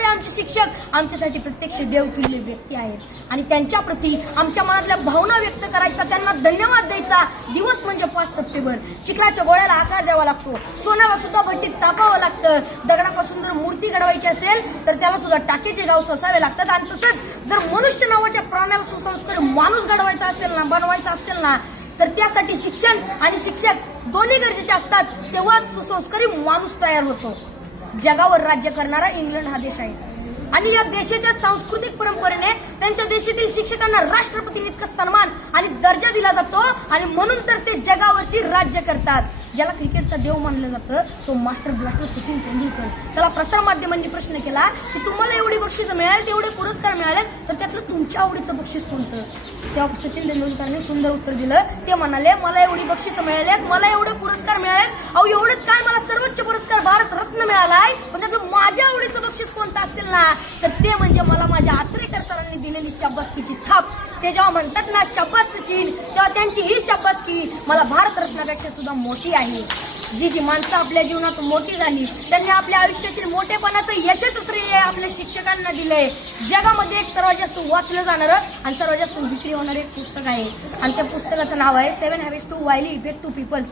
शिकवणारे आमचे शिक्षक आमच्यासाठी प्रत्यक्ष देवतुल्य व्यक्ती आहेत आणि त्यांच्या प्रती आमच्या मनातल्या भावना व्यक्त करायचा, त्यांना धन्यवाद द्यायचा दिवस म्हणजे 5 सप्टेंबर. चिखलाच्या गोळ्याला आकार द्यावा लागतो, सोन्याला सुद्धा भट्टीत तापावं लागतं, दगडापासून जर मूर्ती घडवायची असेल तर त्याला सुद्धा टाकेचे गाव सोसावे लागतात. आणि तसंच जर मनुष्य नावाच्या प्राण्याला सुसंस्कारी माणूस घडवायचा असेल ना, बनवायचा असेल ना, तर त्यासाठी शिक्षण आणि शिक्षक दोन्ही गरजेचे असतात, तेव्हाच सुसंस्कारी माणूस तयार होतो. जगावर राज्य करणारा इंग्लंड हा देश आहे आणि या देशाच्या सांस्कृतिक परंपरेने त्यांच्या देशातील शिक्षकांना राष्ट्रपतींइतका सन्मान आणि दर्जा दिला जातो आणि म्हणून तर ते जगावरती राज्य करतात. ज्याला क्रिकेटचा देव मानलं जातं तो मास्टर ब्लास्टर सचिन तेंडुलकर. त्याला प्रसार माध्यमांनी प्रश्न केला की तुम्हाला एवढी बक्षीस मिळाली, तेवढे पुरस्कार मिळाले, तर त्यातलं तुमच्या आवडीचं बक्षीस कोणतं? तेव्हा सचिन तेंडुलकरने सुंदर उत्तर दिलं. ते म्हणाले, मला एवढी बक्षीस मिळाली, मला एवढे पुरस्कार मिळालेत, अहो एवढंच काय, मला सर्वोच्च पुरस्कार भारत रत्न मिळालाय, पण त्यातलं माझ्या आवडीचं बक्षीस कोणतं असेल ना, तर ते म्हणजे मला माझ्या आचरेकर सरांनी दिलेली शाबासकीची थाप. ते जेव्हा म्हणतात ना शाबास सचिन, तेव्हा त्यांची ही शाबासकी मला भारत रत्नापेक्षा सुद्धा मोठी आहे. जी माणसं आपल्या जीवनात मोठी झाली त्यांनी आपल्या आयुष्यातील मोठेपणाचं यशच श्रेय आपल्या शिक्षकांना दिलंय. जगामध्ये एक सर्वात जास्त वाचलं जाणारं आणि सर्वात जास्त विक्री होणारं एक पुस्तक आहे आणि त्या पुस्तकाचं नाव आहे 7 Habits to Highly Effective People.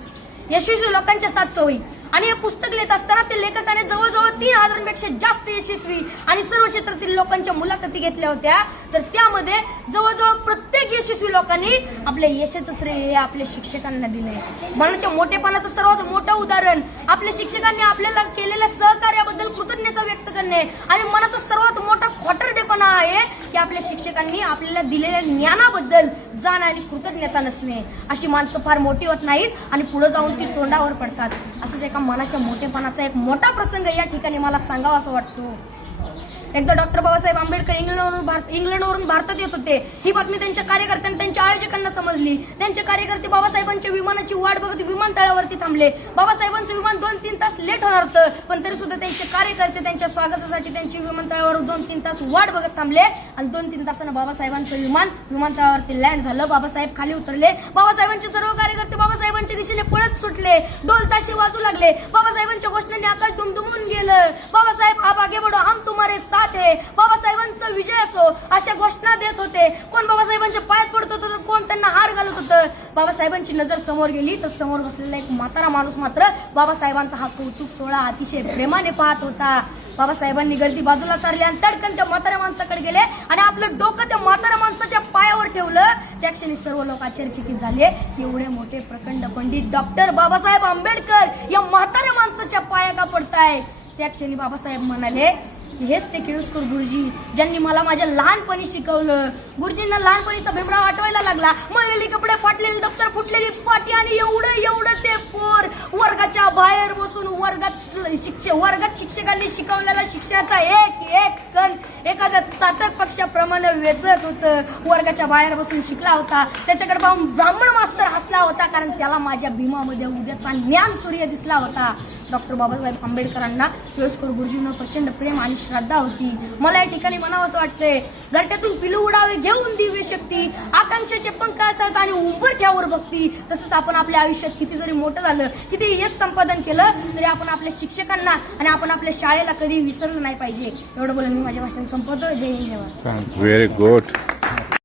यशस्वी लोकांच्या 7 सवयी. आणि हे पुस्तक लिहित असताना ते लेखकाने जवळजवळ 3000पेक्षा जास्त यशस्वी आणि सर्व क्षेत्रातील लोकांच्या मुलाखती घेतल्या होत्या. तर त्यामध्ये जवळजवळ प्रत्येक यशस्वी लोकांनी आपल्या यशाचं श्रेय आपल्या शिक्षकांना दिलंय. मनाच्या मोठेपणाचं सर्वात मोठं उदाहरण आपल्या शिक्षकांनी आपल्याला केलेल्या सहकार्याबद्दल कृतज्ञता व्यक्त करणे आणि मनाचा सर्वात मोठा खोटरडेपणा आहे की आपल्या शिक्षकांनी आपल्याला दिलेल्या ज्ञानाबद्दल जाण आणि कृतज्ञता नसणे. अशी माणसं फार मोठी होत नाहीत आणि पुढे जाऊन ती तोंडावर पडतात. असंच एका मनाच्या मोठेपणाचा एक मोठा प्रसंग या ठिकाणी मला सांगावा असं वाटतो. एकदा डॉक्टर बाबासाहेब आंबेडकर इंग्लंडवरून भारतात येत होते. ही बातमी त्यांच्या कार्यकर्त्यांना, त्यांच्या आयोजकांना समजली. त्यांचे कार्यकर्ते बाबासाहेबांच्या विमानाची वाट बघत विमानतळावरती थांबले. बाबासाहेबांचं विमान 2-3 तास लेट होणार होतं, पण तरी सुद्धा त्यांचे कार्यकर्ते त्यांच्या स्वागतासाठी त्यांची विमानतळावर 2-3 तास वाट बघत थांबले आणि 2-3 तासानं बाबासाहेबांचं विमान विमानतळावरती लँड झालं. बाबासाहेब खाली उतरले. बाबासाहेबांचे सर्व कार्यकर्ते बाबासाहेबांच्या दिशेने पळत सुटले. ढोल ताशे वाजू लागले. बाबासाहेबांच्या घोषणांनी आकाश दुमदुमून गेलं. बाबासाहेब आप आगे बढ़ो, हम तुम्हारे साथ है, बाबासाहेबांचा विजय असो अशा घोषणा देत होते. कोण बाबासाहेबांच्या पायात पडत होतं तर कोण त्यांना हार घालत होतं. बाबासाहेबांची नजर समोर गेली तर समोर बसलेला एक म्हातारा माणूस मात्र बाबासाहेबांचा हा कौतुक सोहळा अतिशय प्रेमाने पाहत होता. बाबासाहेबांनी गर्दी बाजूला सारली आणि तडकन त्या म्हाताऱ्या माणसाकडे गेले आणि आपलं डोकं त्या म्हाताऱ्या माणसाच्या पायावर ठेवलं. त्या क्षणी सर्व लोक आश्चर्यचकित झाले. एवढे मोठे प्रखंड पंडित डॉक्टर बाबासाहेब आंबेडकर या म्हाताऱ्या माणसाच्या पाया का पडताय? त्या क्षणी बाबासाहेब म्हणाले, हेच ते केळुसकर गुरुजी ज्यांनी मला माझ्या लहानपणी शिकवलं. गुरुजींना लहानपणीचा भीमराव आठवायला लागला. मळलेली कपडे, फाटलेली दप्तर, फुटलेली पाटी आणि एवढं ते पोर वर्गाच्या बाहेर बसून वर्गात शिक्षकांनी शिकवलेला शिक्षणाचा एक कण एखाद्या चातक पक्षाप्रमाणे वेचत होतं. वर्गाच्या बाहेर बसून शिकला होता. त्याच्याकडे पाहून ब्राह्मण मास्तर हसला होता, कारण त्याला माझ्या भीमामध्ये उद्याचा ज्ञान सूर्य दिसला होता. डॉक्टर बाबासाहेब आंबेडकरांना केळुसकर गुरुजींवर प्रचंड प्रेम आणि श्रद्धा होती. मला या ठिकाणी म्हणावं असं वाटतंय, घरट्यातून पिलू उडावे घेऊन दिव्य शक्ती, आकांक्षाचे पंख असतात आणि उंबरठ्यावर भक्ती. तसंच आपण आपल्या आयुष्यात किती जरी मोठं झालं, किती यश संपादन केलं, तरी आपण आपल्या शिक्षकांना आणि आपण आपल्या शाळेला कधी विसरलं नाही पाहिजे. एवढं बोलून मी माझ्या भाषण संपवतो. जय हिंद. Very good.